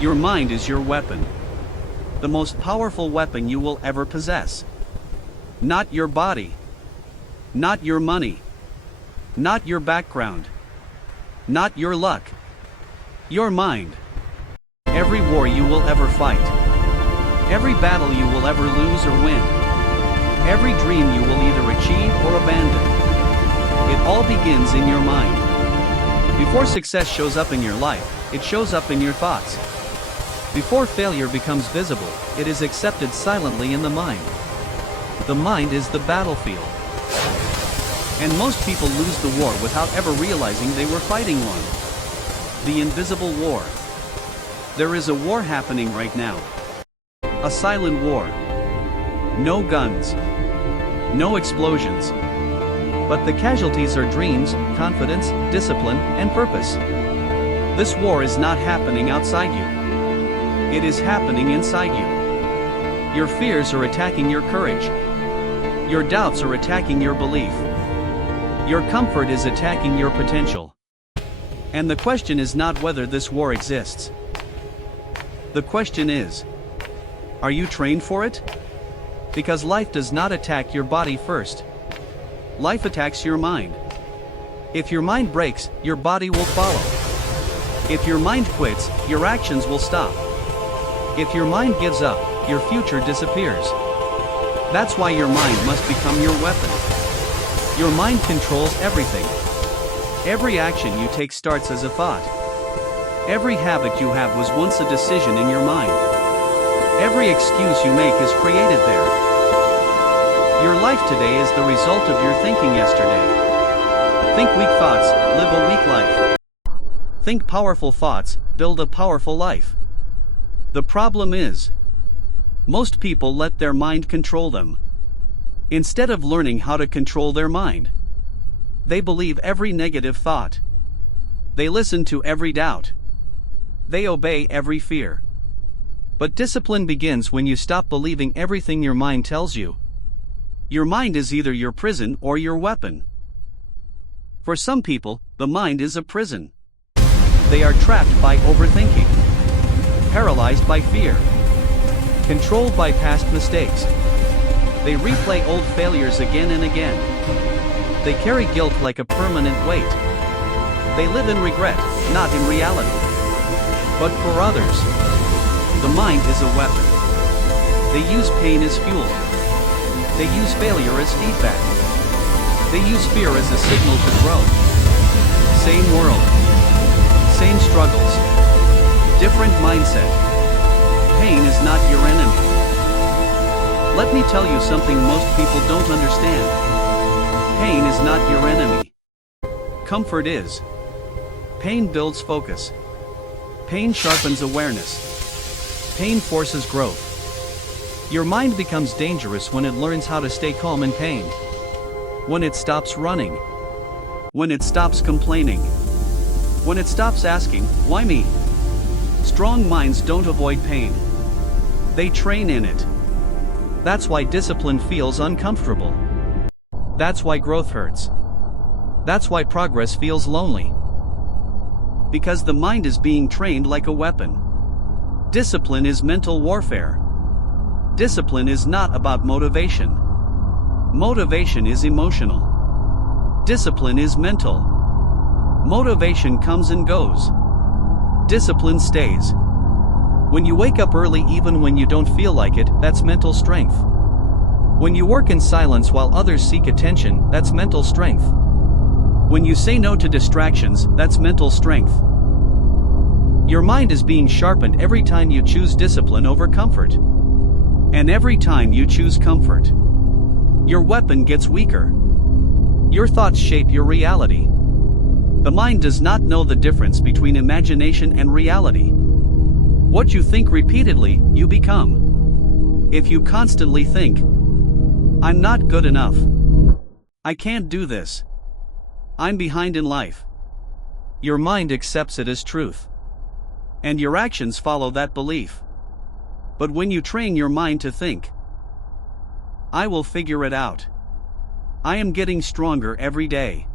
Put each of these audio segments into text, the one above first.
Your mind is your weapon. The most powerful weapon you will ever possess. Not your body. Not your money. Not your background. Not your luck. Your mind. Every war you will ever fight. Every battle you will ever lose or win. Every dream you will either achieve or abandon. It all begins in your mind. Before success shows up in your life, it shows up in your thoughts. Before failure becomes visible, it is accepted silently in the mind. The mind is the battlefield. And most people lose the war without ever realizing they were fighting one. The invisible war. There is a war happening right now. A silent war. No guns. No explosions. But the casualties are dreams, confidence, discipline, and purpose. This war is not happening outside you. It is happening inside you. Your fears are attacking your courage. Your doubts are attacking your belief. Your comfort is attacking your potential. And the question is not whether this war exists. The question is, are you trained for it? Because life does not attack your body first. Life attacks your mind. If your mind breaks, your body will follow. If your mind quits, your actions will stop. If your mind gives up, your future disappears. That's why your mind must become your weapon. Your mind controls everything. Every action you take starts as a thought. Every habit you have was once a decision in your mind. Every excuse you make is created there. Your life today is the result of your thinking yesterday. Think weak thoughts, live a weak life. Think powerful thoughts, build a powerful life. The problem is, most people let their mind control them. Instead of learning how to control their mind, they believe every negative thought. They listen to every doubt. They obey every fear. But discipline begins when you stop believing everything your mind tells you. Your mind is either your prison or your weapon. For some people, the mind is a prison. They are trapped by overthinking, paralyzed by fear, controlled by past mistakes. They replay old failures again and again. They carry guilt like a permanent weight. They live in regret, not in reality. But for others, the mind is a weapon. They use pain as fuel. They use failure as feedback. They use fear as a signal to grow. Same world. Same struggles. Different mindset. Pain is not your enemy. Let me tell you something most people don't understand. Pain is not your enemy. Comfort is. Pain builds focus. Pain sharpens awareness. Pain forces growth. Your mind becomes dangerous when it learns how to stay calm in pain. When it stops running. When it stops complaining. When it stops asking, why me? Strong minds don't avoid pain. They train in it. That's why discipline feels uncomfortable. That's why growth hurts. That's why progress feels lonely. Because the mind is being trained like a weapon. Discipline is mental warfare. Discipline is not about motivation. Motivation is emotional. Discipline is mental. Motivation comes and goes. Discipline stays. When you wake up early even when you don't feel like it, that's mental strength. When you work in silence while others seek attention, that's mental strength. When you say no to distractions, that's mental strength. Your mind is being sharpened every time you choose discipline over comfort. And every time you choose comfort, your weapon gets weaker. Your thoughts shape your reality. The mind does not know the difference between imagination and reality. What you think repeatedly, you become. If you constantly think, I'm not good enough. I can't do this. I'm behind in life. Your mind accepts it as truth. And your actions follow that belief. But when you train your mind to think, I will figure it out. I am getting stronger every day.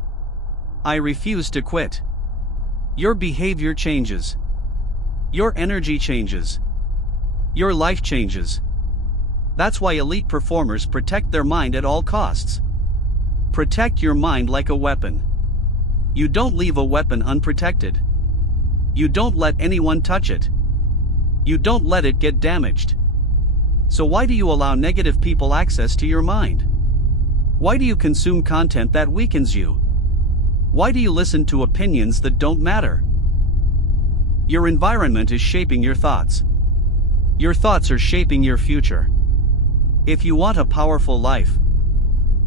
I refuse to quit. Your behavior changes. Your energy changes. Your life changes. That's why elite performers protect their mind at all costs. Protect your mind like a weapon. You don't leave a weapon unprotected. You don't let anyone touch it. You don't let it get damaged. So why do you allow negative people access to your mind? Why do you consume content that weakens you? Why do you listen to opinions that don't matter? Your environment is shaping your thoughts. Your thoughts are shaping your future. If you want a powerful life,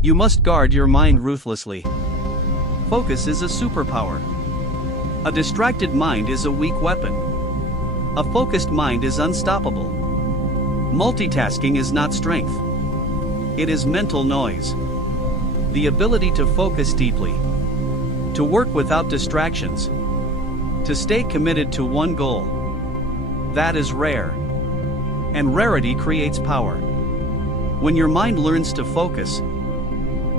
you must guard your mind ruthlessly. Focus is a superpower. A distracted mind is a weak weapon. A focused mind is unstoppable. Multitasking is not strength. It is mental noise. The ability to focus deeply, to work without distractions, to stay committed to one goal. That is rare. And rarity creates power. When your mind learns to focus,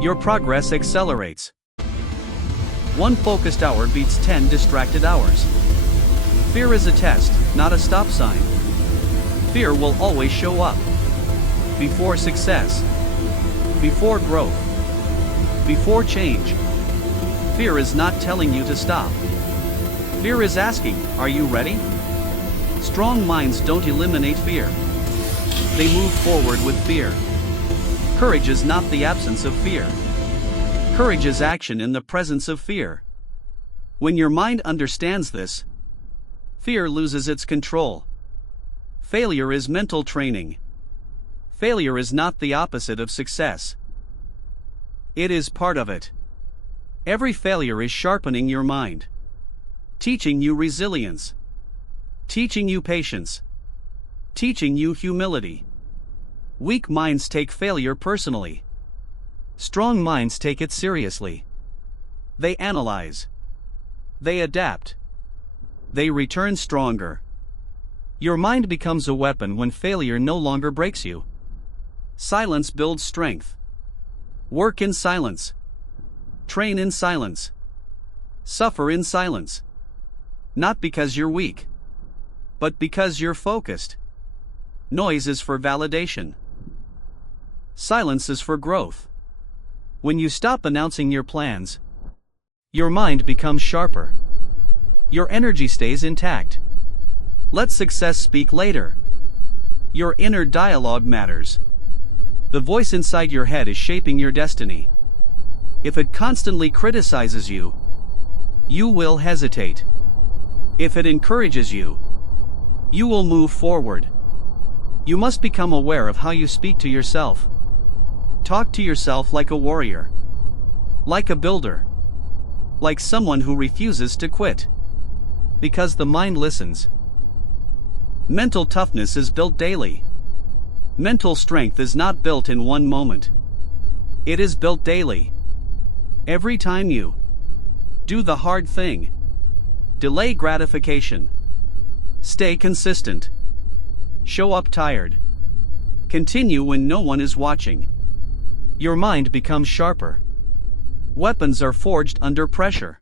your progress accelerates. 1 focused hour beats 10 distracted hours. Fear is a test, not a stop sign. Fear will always show up. Before success. Before growth. Before change. Fear is not telling you to stop. Fear is asking, are you ready? Strong minds don't eliminate fear. They move forward with fear. Courage is not the absence of fear. Courage is action in the presence of fear. When your mind understands this, fear loses its control. Failure is mental training. Failure is not the opposite of success. It is part of it. Every failure is sharpening your mind. Teaching you resilience. Teaching you patience. Teaching you humility. Weak minds take failure personally. Strong minds take it seriously. They analyze. They adapt. They return stronger. Your mind becomes a weapon when failure no longer breaks you. Silence builds strength. Work in silence. Train in silence. Suffer in silence. Not because you're weak, but because you're focused. Noise is for validation. Silence is for growth. When you stop announcing your plans, your mind becomes sharper. Your energy stays intact. Let success speak later. Your inner dialogue matters. The voice inside your head is shaping your destiny. If it constantly criticizes you, you will hesitate. If it encourages you, you will move forward. You must become aware of how you speak to yourself. Talk to yourself like a warrior. Like a builder. Like someone who refuses to quit. Because the mind listens. Mental toughness is built daily. Mental strength is not built in one moment. It is built daily. Every time you do the hard thing. Delay gratification. Stay consistent. Show up tired. Continue when no one is watching. Your mind becomes sharper. Weapons are forged under pressure.